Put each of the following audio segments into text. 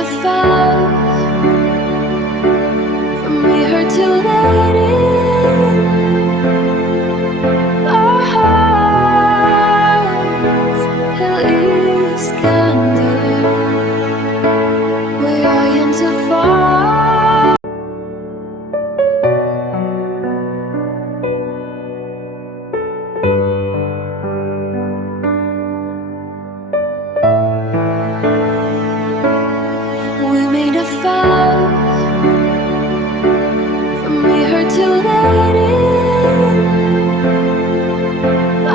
a vow from we heard to let in our hearts, at least kinda. We are in to fall. We made a vow from we heard to let in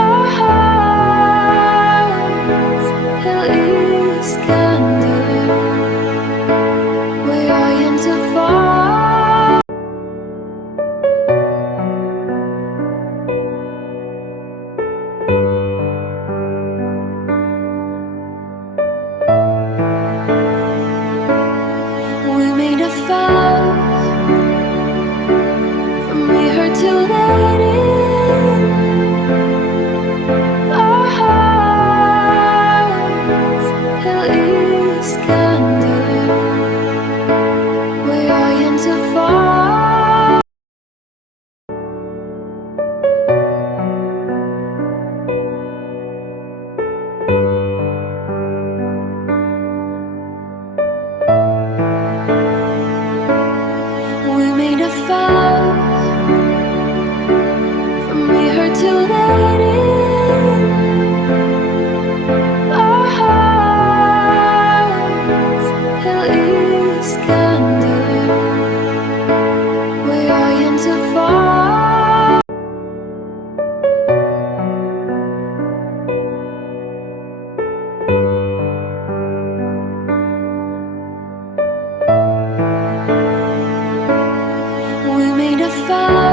our hearts, at least kinda. We are in to fall. We made a vow from we heard to let in our hearts, at least kinda. We are in to fall. We made a vow from we heard to let in our hearts, at least kinda. We are in to fall. We made a vow